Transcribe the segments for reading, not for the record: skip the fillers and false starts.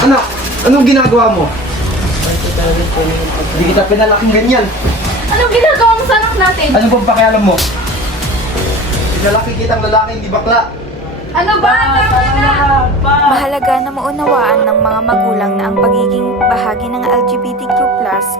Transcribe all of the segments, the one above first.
Anak, anong ginagawa mo? Hindi kita pinalaking ganyan. Anong ginagawa mo sa anak natin? Ano bang pakialam mo? Pinalaki kitang lalaki, hindi bakla. Ano ba? Tama na! Mahalaga na maunawaan ng mga magulang na ang pagiging bahagi ng LGBTQ+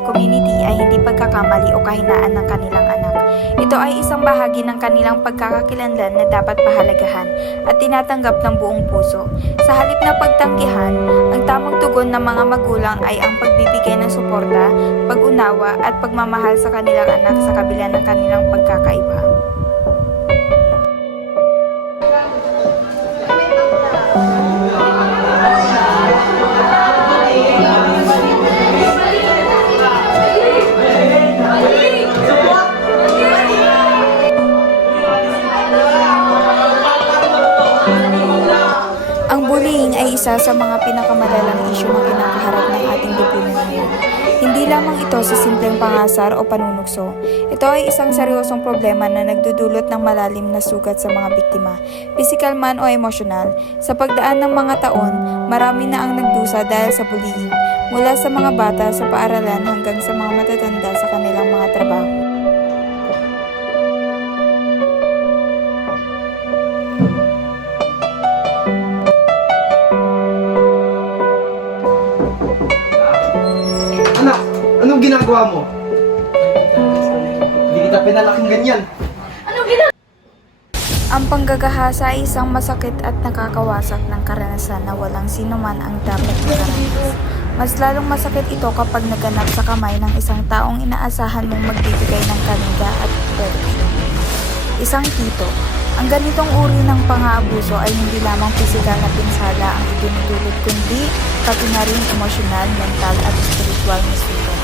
community ay hindi pagkakamali o kahinaan ng kanilang anak. Ito ay isang bahagi ng kanilang pagkakakilanlan na dapat pahalagahan at tinatanggap ng buong puso. Sa halip na pagtanggihan, ang tamang tugon ng mga magulang ay ang pagbibigay ng suporta, pag-unawa at pagmamahal sa kanilang anak sa kabila ng kanilang pagkakaiba. Ang bullying ay isa sa mga pinakamalalang isyu na kinakaharap ng ating lipunan ngayon. Hindi lamang ito sa simpleng pangasar o panunukso. Ito ay isang seryosong problema na nagdudulot ng malalim na sugat sa mga biktima, pisikal man o emosyonal. Sa pagdaan ng mga taon, marami na ang nagdusa dahil sa bullying, mula sa mga bata sa paaralan hanggang sa mga matatanda sa kanilang mga trabaho. Anak, anong ginagawa mo? Hindi kita pinalaking ganyan. Anong ginagawa? Ang panggagahasa ay isang masakit at nakakawasak ng karanasan na walang sino man ang dapat makaranas. Mas lalong masakit ito kapag naganap sa kamay ng isang taong inaasahan mong magbibigay ng kalinga at proteksyon. Isang tito. Ang ganitong uri ng pang-aabuso ay hindi lamang pisikal na pinsala ang idinudulot kundi pati na rin emosyonal, mental at spiritual na sugat.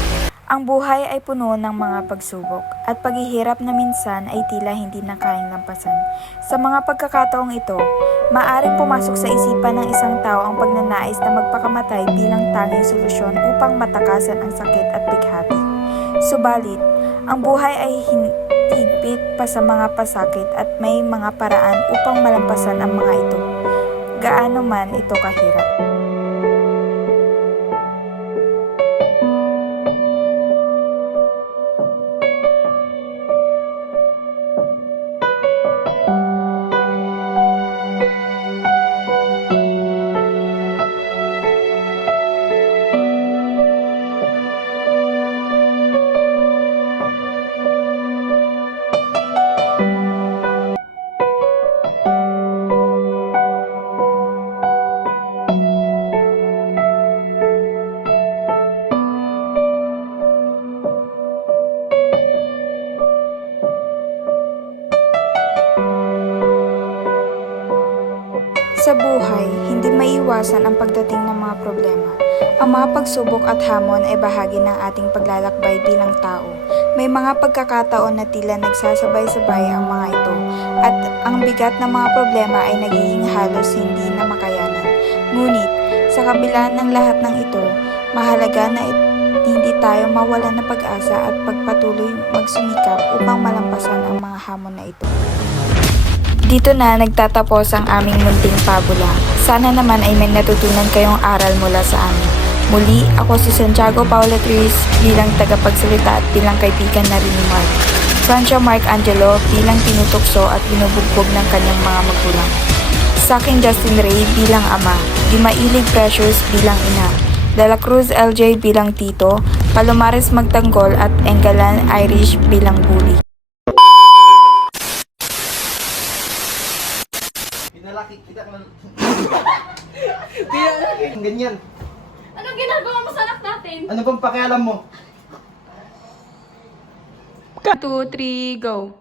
Ang buhay ay puno ng mga pagsubok at paghihirap na minsan ay tila hindi na kayang lampasan. Sa mga pagkakataong ito, maaaring pumasok sa isipan ng isang tao ang pagnanais na magpakamatay bilang tanging solusyon upang matakasan ang sakit at bighati. Subalit, ang buhay ay higpit pa sa mga pasakit at may mga paraan upang malampasan ang mga ito. Gaano man ito kahirap. Sa buhay, hindi maiiwasan ang pagdating ng mga problema. Ang mga pagsubok at hamon ay bahagi ng ating paglalakbay bilang tao. May mga pagkakataon na tila nagsasabay-sabay ang mga ito at ang bigat ng mga problema ay nagiging halos hindi na makayanan. Ngunit, sa kabila ng lahat ng ito, mahalaga na hindi tayo mawalan ng pag-asa at pagpatuloy magsumikap upang malampasan ang mga hamon na ito. Dito na nagtatapos ang aming munting pabula. Sana naman ay may natutunan kayong aral mula sa amin. Muli, ako si Santiago Paula Tris bilang tagapagsalita at bilang kaibigan na rin ni Mark. Francia Mark Angelo bilang tinutokso at binubugbog ng kanyang mga magulang. Sa akin Justin Ray bilang ama. Dimailig Precious bilang ina. De la Cruz LJ bilang tito. Palomares Magtanggol at Enggalan Irish bilang bully. Pinalaki kitang ganyan. Anong ginagawa mo sa anak natin? Ano bang pakialam mo? 2, 3, go!